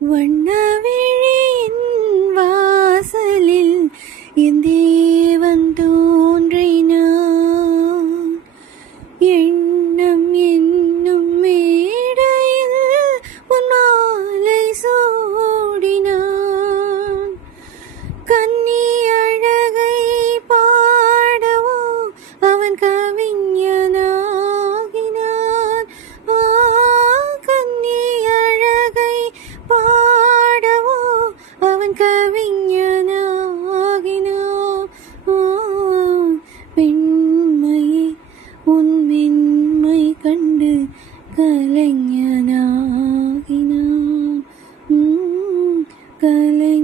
வண்ணவிழியின் வாசலில் என் தேவன் தோன்றினான். எண்ணம் என்னும் மேடையில் உன் மாலை சூடினான். கன்னி அழகை பாடவோ அவன் கவிஞனாகினான். கன்னி அழகை பாடவோ அவன் கவிஞனாகினான். பெண்மையே உன் மென்மை கண்டு கலைஞனாகினான். கலை